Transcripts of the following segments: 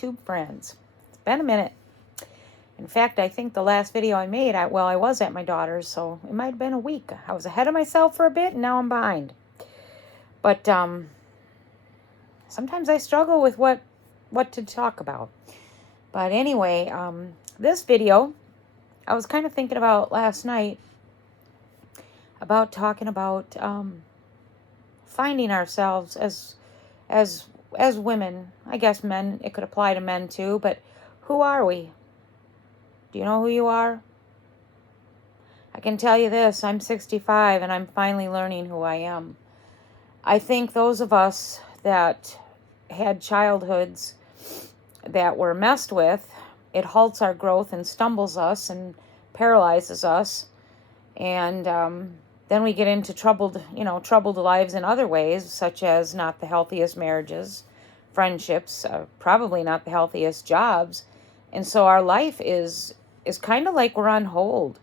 YouTube friends. It's been a minute. In fact, I think the last video I made, I was at my daughter's, so it might have been a week. I was ahead of myself for a bit, and now I'm behind. But sometimes I struggle with what to talk about. But anyway, this video, I was kind of thinking about last night, about talking about finding ourselves as women. I guess men, it could apply to men too, but who are we? Do you know who you are? I can tell you this, I'm 65 and I'm finally learning who I am. I think those of us that had childhoods that were messed with, it halts our growth and stumbles us and paralyzes us. And then we get into troubled lives in other ways, such as not the healthiest marriages, friendships, probably not the healthiest jobs. And so our life is kind of like we're on hold.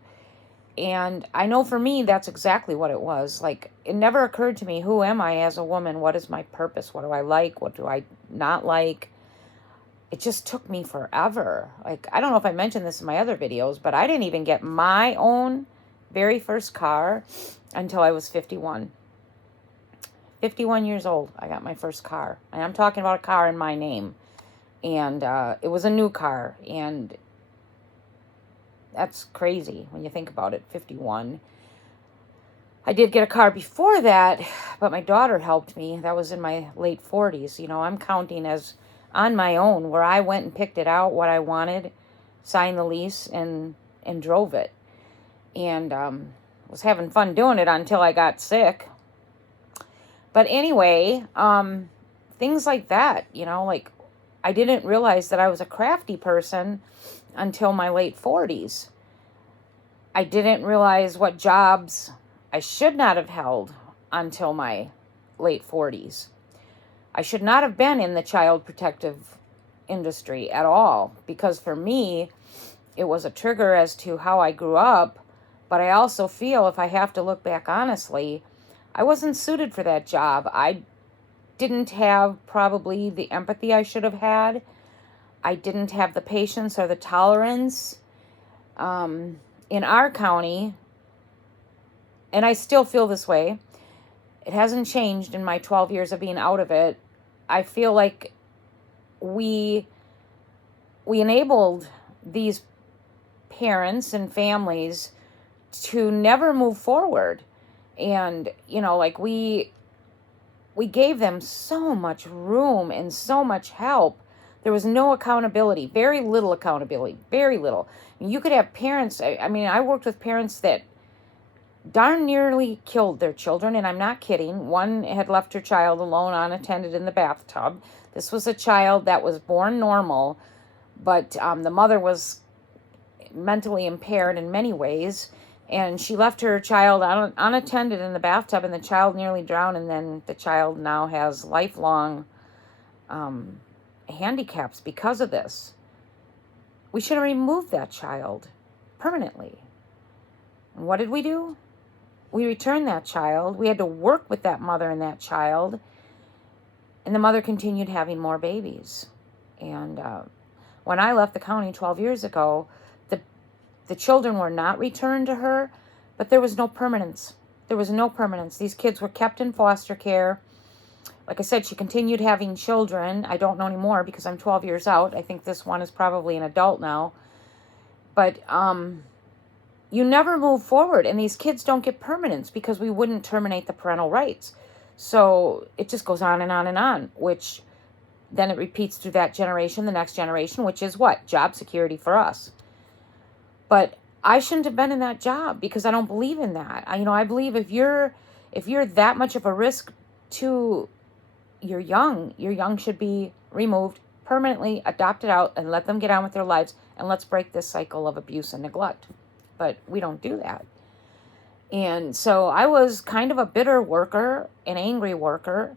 And I know for me, that's exactly what it was. Like, it never occurred to me, who am I as a woman? What is my purpose? What do I like? What do I not like? It just took me forever. Like, I don't know if I mentioned this in my other videos, but I didn't even get my own very first car until I was 51. 51 years old, I got my first car. And I'm talking about a car in my name. And it was a new car. And that's crazy when you think about it, 51. I did get a car before that, but my daughter helped me. That was in my late 40s. You know, I'm counting as on my own, where I went and picked it out, what I wanted, signed the lease, and drove it. And was having fun doing it until I got sick. But anyway, things like that, like I didn't realize that I was a crafty person until my late 40s. I didn't realize what jobs I should not have held until my late 40s. I should not have been in the child protective industry at all, because for me, it was a trigger as to how I grew up. But I also feel, if I have to look back honestly, I wasn't suited for that job. I didn't have probably the empathy I should have had. I didn't have the patience or the tolerance. In our county, and I still feel this way, it hasn't changed in my 12 years of being out of it. I feel like we enabled these parents and families to never move forward. And, like we gave them so much room and so much help. There was no accountability, very little accountability, very little. You could have parents, I worked with parents that darn nearly killed their children, and I'm not kidding. One had left her child alone unattended in the bathtub. This was a child that was born normal, but the mother was mentally impaired in many ways, and she left her child unattended in the bathtub, and the child nearly drowned, and then the child now has lifelong handicaps because of this. We should have removed that child permanently. And what did we do? We returned that child. We had to work with that mother and that child, and the mother continued having more babies. And when I left the county 12 years ago, the children were not returned to her, but there was no permanence. There was no permanence. These kids were kept in foster care. Like I said, she continued having children. I don't know anymore because I'm 12 years out. I think this one is probably an adult now. But you never move forward, and these kids don't get permanence because we wouldn't terminate the parental rights. So it just goes on and on and on, which then it repeats through that generation, the next generation, which is what? Job security for us. But I shouldn't have been in that job because I don't believe in that. I believe if you're that much of a risk to your young should be removed permanently, adopted out, and let them get on with their lives, and let's break this cycle of abuse and neglect. But we don't do that. And so I was kind of a bitter worker, an angry worker.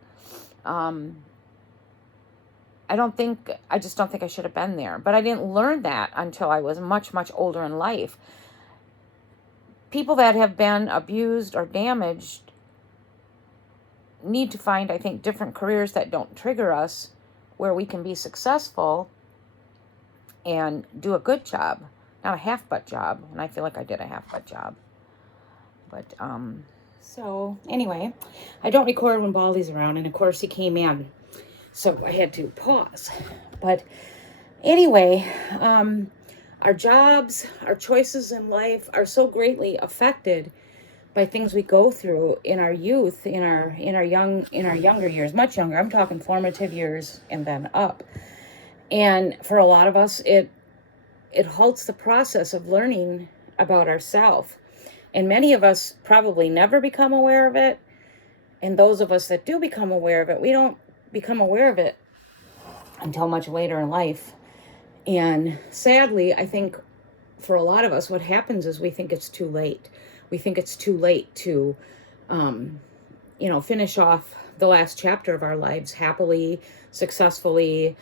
I just don't think I should have been there. But I didn't learn that until I was much, much older in life. People that have been abused or damaged need to find, I think, different careers that don't trigger us, where we can be successful and do a good job, not a half-butt job. And I feel like I did a half-butt job. But, so anyway, I don't record when Baldy's around, and of course he came in, so I had to pause. But anyway, our jobs, our choices in life are so greatly affected by things we go through in our youth, in our younger years, much younger. I'm talking formative years and then up. And for a lot of us, it halts the process of learning about ourselves. And many of us probably never become aware of it. And those of us that do become aware of it, we don't become aware of it until much later in life. And sadly, I think for a lot of us, what happens is we think it's too late. We think it's too late to, finish off the last chapter of our lives happily, successfully,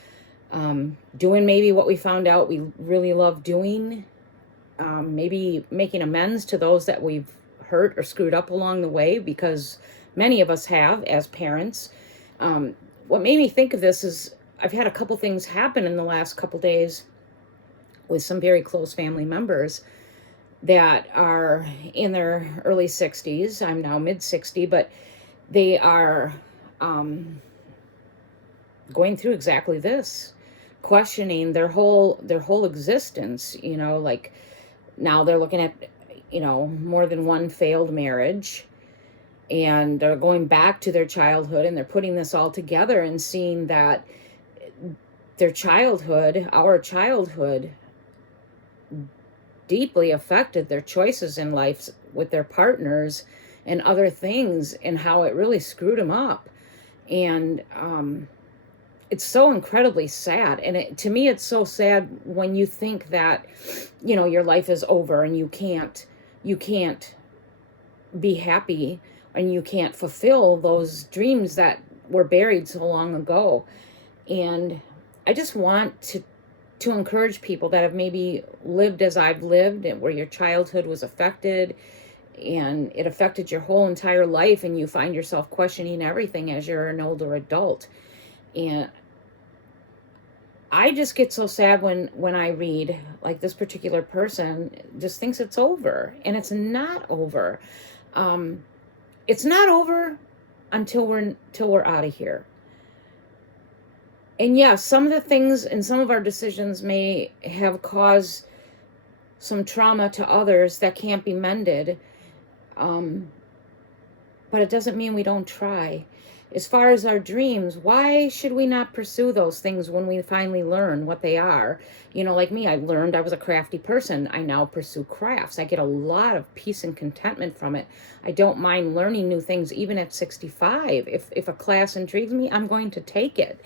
doing maybe what we found out we really love doing, maybe making amends to those that we've hurt or screwed up along the way, because many of us have as parents. What made me think of this is I've had a couple things happen in the last couple days with some very close family members that are in their early 60s. I'm now mid 60, but they are going through exactly this, questioning their whole existence. Like now they're looking at more than one failed marriage, and they're going back to their childhood, and they're putting this all together and seeing that their childhood, our childhood, deeply affected their choices in life with their partners and other things, and how it really screwed them up. And it's so incredibly sad. And to me, it's so sad when you think that, your life is over and you can't be happy, and you can't fulfill those dreams that were buried so long ago. And I just want to encourage people that have maybe lived as I've lived, and where your childhood was affected and it affected your whole entire life, and you find yourself questioning everything as you're an older adult. And I just get so sad when I read, like, this particular person just thinks it's over, and it's not over. It's not over until we're out of here. And yeah, some of the things and some of our decisions may have caused some trauma to others that can't be mended. But it doesn't mean we don't try. As far as our dreams, why should we not pursue those things when we finally learn what they are? Like me, I learned I was a crafty person. I now pursue crafts. I get a lot of peace and contentment from it. I don't mind learning new things, even at 65. If a class intrigues me, I'm going to take it.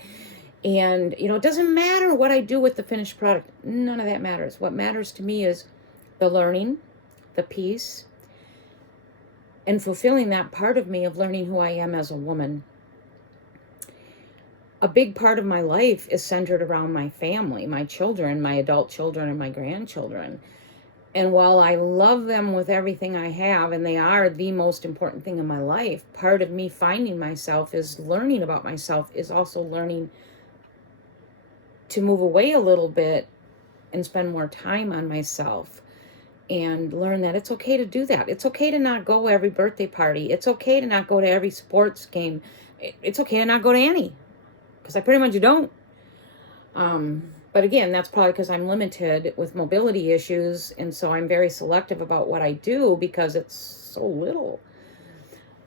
And, it doesn't matter what I do with the finished product. None of that matters. What matters to me is the learning, the peace, and fulfilling that part of me of learning who I am as a woman. A big part of my life is centered around my family, my children, my adult children, and my grandchildren. And while I love them with everything I have, and they are the most important thing in my life, part of me finding myself is learning about myself, is also learning to move away a little bit and spend more time on myself, and learn that it's okay to do that. It's okay to not go to every birthday party. It's okay to not go to every sports game. It's okay to not go to any, because I pretty much don't. But again, that's probably because I'm limited with mobility issues, and so I'm very selective about what I do because it's so little.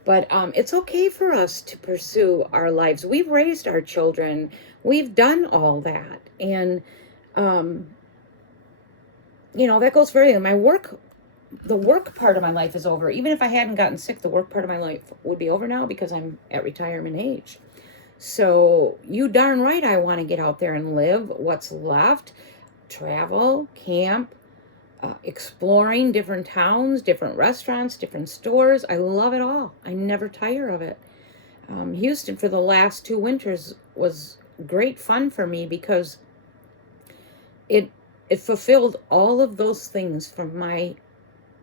But it's okay for us to pursue our lives. We've raised our children. We've done all that. And, that goes for everything. The work part of my life is over. Even if I hadn't gotten sick, the work part of my life would be over now because I'm at retirement age. So you darn right I want to get out there and live what's left, travel, camp, exploring different towns, different restaurants, different stores. I love it all. I never tire of it. Houston for the last 2 winters was great fun for me because it fulfilled all of those things from my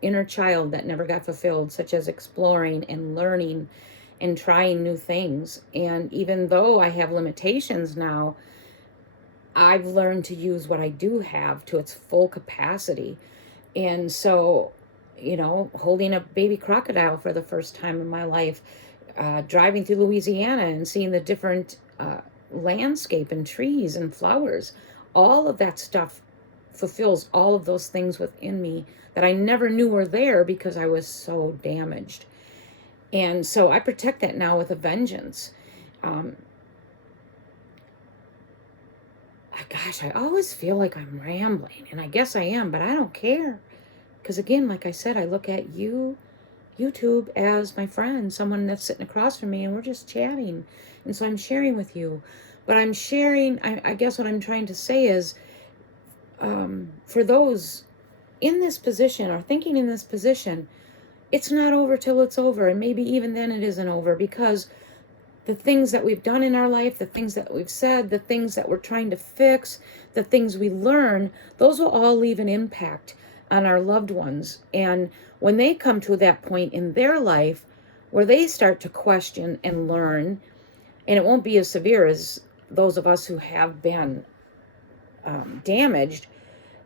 inner child that never got fulfilled, such as exploring and learning and trying new things. And even though I have limitations now, I've learned to use what I do have to its full capacity. And so, holding a baby crocodile for the first time in my life, driving through Louisiana and seeing the different landscape and trees and flowers, all of that stuff fulfills all of those things within me that I never knew were there because I was so damaged. And so I protect that now with a vengeance. Gosh, I always feel like I'm rambling, and I guess I am, but I don't care. Because again, like I said, I look at YouTube, as my friend, someone that's sitting across from me, and we're just chatting. And so I'm sharing with you. But I'm sharing, I guess what I'm trying to say is, for those in this position or thinking in this position, it's not over till it's over. And maybe even then it isn't over, because the things that we've done in our life, the things that we've said, the things that we're trying to fix, the things we learn, those will all leave an impact on our loved ones. And when they come to that point in their life where they start to question and learn, and it won't be as severe as those of us who have been damaged,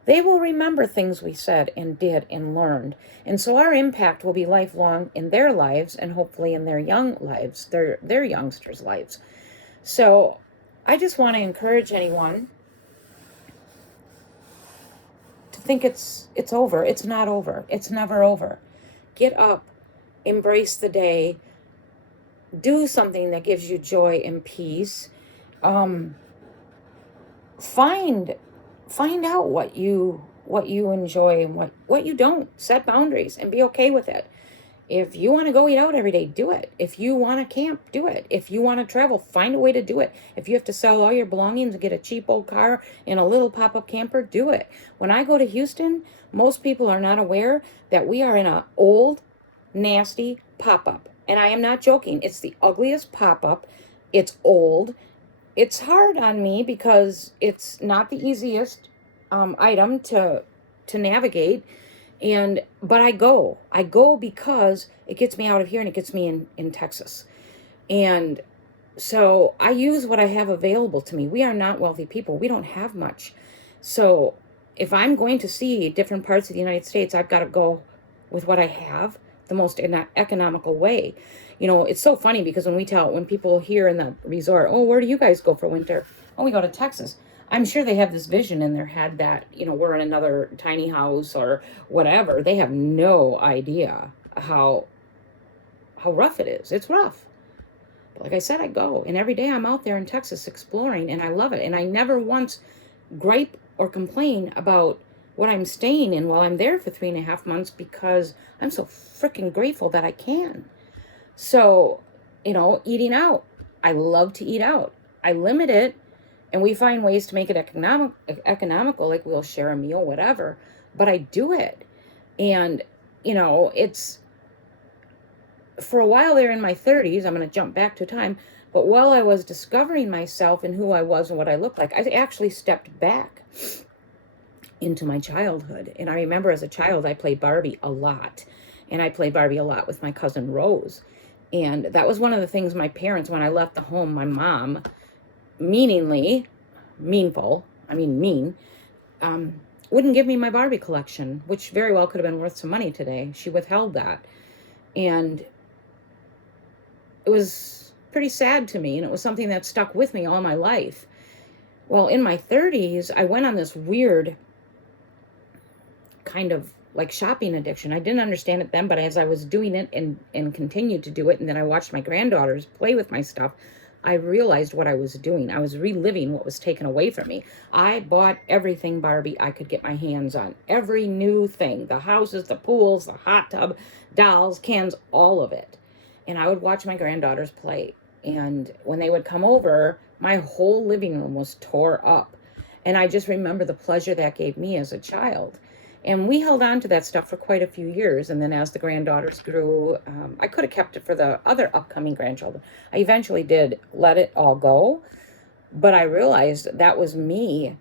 they will remember things we said and did and learned. And so our impact will be lifelong in their lives, and hopefully in their young lives, their youngsters' lives. So I just want to encourage anyone to think it's over. It's not over. It's never over. Get up, embrace the day, do something that gives you joy and peace. Find out what you enjoy and what you don't. Set boundaries and be okay with it. If you want to go eat out every day, do it. If you want to camp, do it. If you want to travel, find a way to do it. If you have to sell all your belongings and get a cheap old car in a little pop-up camper, do it. When I go to Houston, most people are not aware that we are in an old, nasty pop-up. And I am not joking. It's the ugliest pop-up. It's old. It's hard on me because it's not the easiest item to navigate. But I go because it gets me out of here and it gets me in Texas. And so I use what I have available to me. We are not wealthy people. We don't have much. So if I'm going to see different parts of the United States, I've got to go with what I have the most economical way. It's so funny because when people here in the resort, oh, where do you guys go for winter? Oh, we go to Texas. I'm sure they have this vision in their head that, we're in another tiny house or whatever. They have no idea how rough it is. It's rough. But like I said, I go. And every day I'm out there in Texas exploring, and I love it. And I never once gripe or complain about what I'm staying in while I'm there for 3.5 months, because I'm so freaking grateful that I can. So, eating out. I love to eat out. I limit it. And we find ways to make it economical, like we'll share a meal, whatever. But I do it. And, it's, for a while there in my 30s, I'm going to jump back to time, but while I was discovering myself and who I was and what I looked like, I actually stepped back into my childhood. And I remember as a child, I played Barbie a lot. And I played Barbie a lot with my cousin Rose. And that was one of the things my parents, when I left the home, my mom, mean, wouldn't give me my Barbie collection, which very well could have been worth some money today. She withheld that. And it was pretty sad to me, and it was something that stuck with me all my life. Well, in my 30s, I went on this weird kind of like shopping addiction. I didn't understand it then, but as I was doing it and continued to do it, and then I watched my granddaughters play with my stuff, I realized what I was doing. I was reliving what was taken away from me. I bought everything Barbie I could get my hands on. Every new thing. The houses, the pools, the hot tub, dolls, cans, all of it. And I would watch my granddaughters play. And when they would come over, my whole living room was tore up. And I just remember the pleasure that gave me as a child. And we held on to that stuff for quite a few years. And then as the granddaughters grew, I could have kept it for the other upcoming grandchildren. I eventually did let it all go. But I realized that was me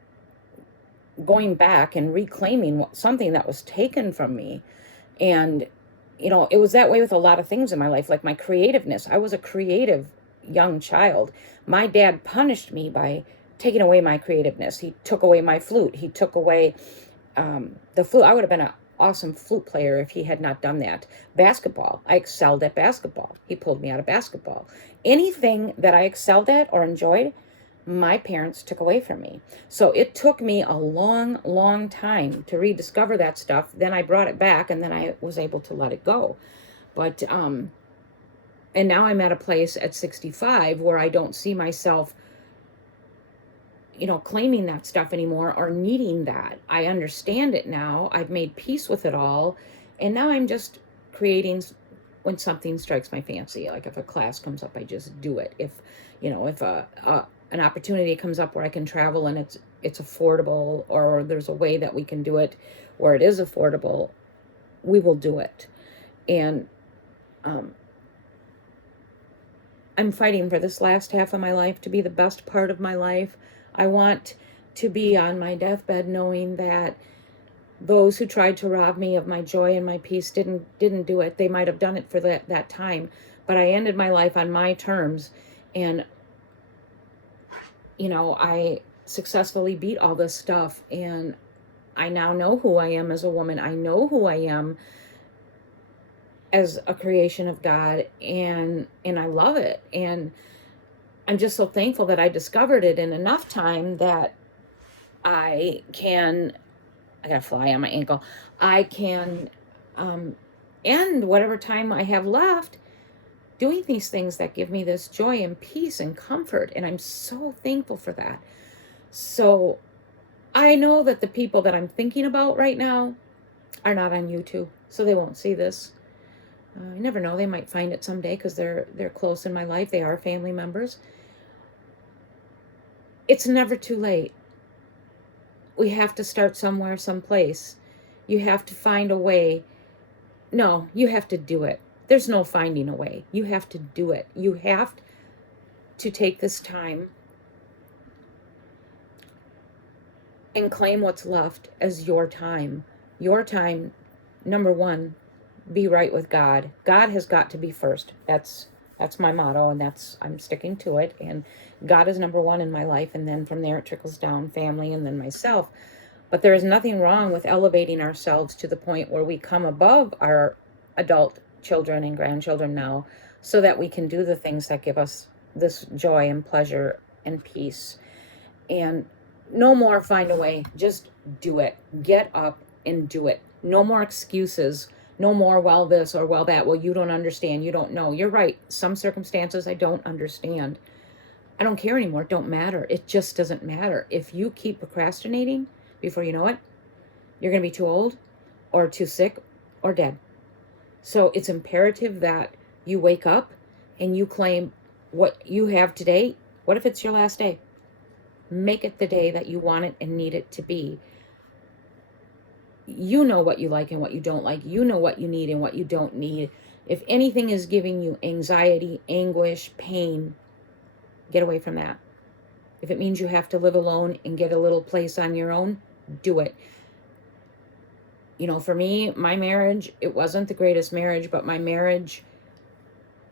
going back and reclaiming something that was taken from me. And, it was that way with a lot of things in my life, like my creativeness. I was a creative young child. My dad punished me by taking away my creativeness. He took away my flute. He took away the flute. I would have been an awesome flute player if he had not done that. Basketball. I excelled at basketball. He pulled me out of basketball. Anything that I excelled at or enjoyed, my parents took away from me. So it took me a long, long time to rediscover that stuff. Then I brought it back, and then I was able to let it go. But, and now I'm at a place at 65 where I don't see myself, claiming that stuff anymore or needing that. I understand it now. I've made peace with it all. And now I'm just creating when something strikes my fancy. Like if a class comes up, I just do it. If an opportunity comes up where I can travel and it's affordable, or there's a way that we can do it where it is affordable, we will do it. And I'm fighting for this last half of my life to be the best part of my life. I want to be on my deathbed knowing that those who tried to rob me of my joy and my peace didn't do it. They might have done it for that time, but I ended my life on my terms, and I successfully beat all this stuff, and I now know who I am as a woman. I know who I am as a creation of God, and I love it. And I'm just so thankful that I discovered it in enough time that I got a fly on my ankle. I can end whatever time I have left doing these things that give me this joy and peace and comfort. And I'm so thankful for that. So I know that the people that I'm thinking about right now are not on YouTube, so they won't see this. You never know, they might find it someday because they're close in my life. They are family members. It's never too late. We have to start somewhere, someplace. You have to find a way. No, you have to do it. There's no finding a way. You have to do it. You have to take this time and claim what's left as your time. Your time, number one, be right with God. God has got to be first. That's my motto, and I'm sticking to it. And God is number one in my life, and then from there it trickles down, family, and then myself. But there is nothing wrong with elevating ourselves to the point where we come above our adult children and grandchildren now, so that we can do the things that give us this joy and pleasure and peace. And no more find a way. Just do it. Get up and do it. No more excuses. No more, well, this or well, that. Well, you don't understand. You don't know. You're right. Some circumstances I don't understand. I don't care anymore. It don't matter. It just doesn't matter. If you keep procrastinating, before you know it, you're going to be too old or too sick or dead. So it's imperative that you wake up and you claim what you have today. What if it's your last day? Make it the day that you want it and need it to be. You know what you like and what you don't like. You know what you need and what you don't need. If anything is giving you anxiety, anguish, pain, get away from that. If it means you have to live alone and get a little place on your own, do it. For me, my marriage, it wasn't the greatest marriage, but my marriage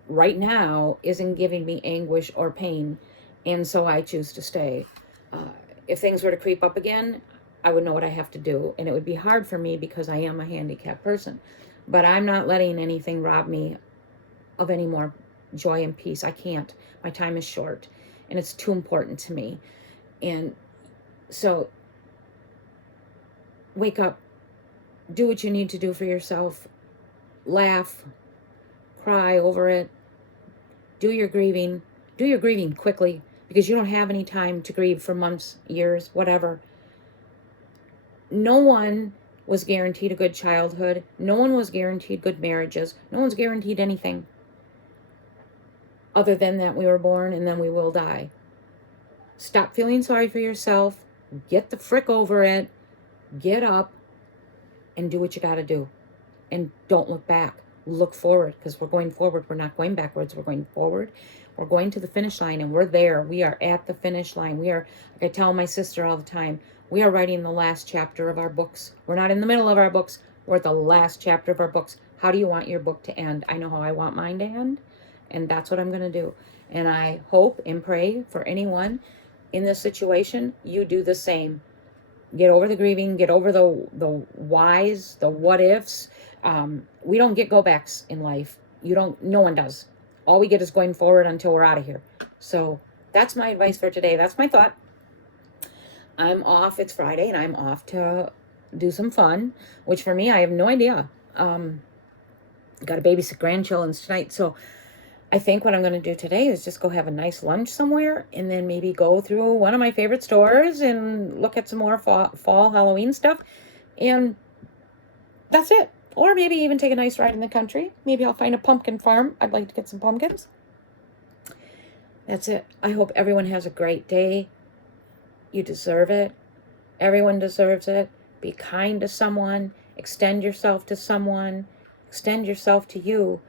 right now isn't giving me anguish or pain. And so I choose to stay. If things were to creep up again, I would know what I have to do. And it would be hard for me because I am a handicapped person. But I'm not letting anything rob me of any more joy and peace. I can't. My time is short. And it's too important to me. And so wake up. Do what you need to do for yourself. Laugh. Cry over it. Do your grieving. Do your grieving quickly, because you don't have any time to grieve for months, years, whatever. No one was guaranteed a good childhood. No one was guaranteed good marriages. No one's guaranteed anything other than that we were born and then we will die. Stop feeling sorry for yourself. Get the frick over it. Get up and do what you got to do. And don't look back. Look forward, because we're going forward. We're not going backwards. We're going forward. We're going to the finish line, and we're there. We are at the finish line. We are, like I tell my sister all the time, we are writing the last chapter of our books. We're not in the middle of our books. We're at the last chapter of our books. How do you want your book to end? I know how I want mine to end, and that's what I'm going to do. And I hope and pray for anyone in this situation, you do the same. Get over the grieving, get over the whys, the what ifs. We don't get go backs in life. No one does. All we get is going forward until we're out of here. So that's my advice for today. That's my thought. I'm off. It's Friday, and I'm off to do some fun, which for me, I have no idea. Got to babysit grandchildren tonight, so I think what I'm going to do today is just go have a nice lunch somewhere, and then maybe go through one of my favorite stores and look at some more fall Halloween stuff, and that's it. Or maybe even take a nice ride in the country. Maybe I'll find a pumpkin farm. I'd like to get some pumpkins. That's it. I hope everyone has a great day. You deserve it. Everyone deserves it. Be kind to someone. Extend yourself to someone. Extend yourself to you.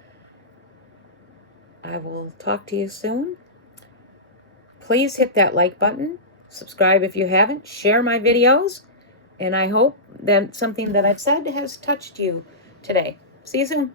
I will talk to you soon. Please hit that like button. Subscribe if you haven't. Share my videos. And I hope that something that I've said has touched you today. See you soon.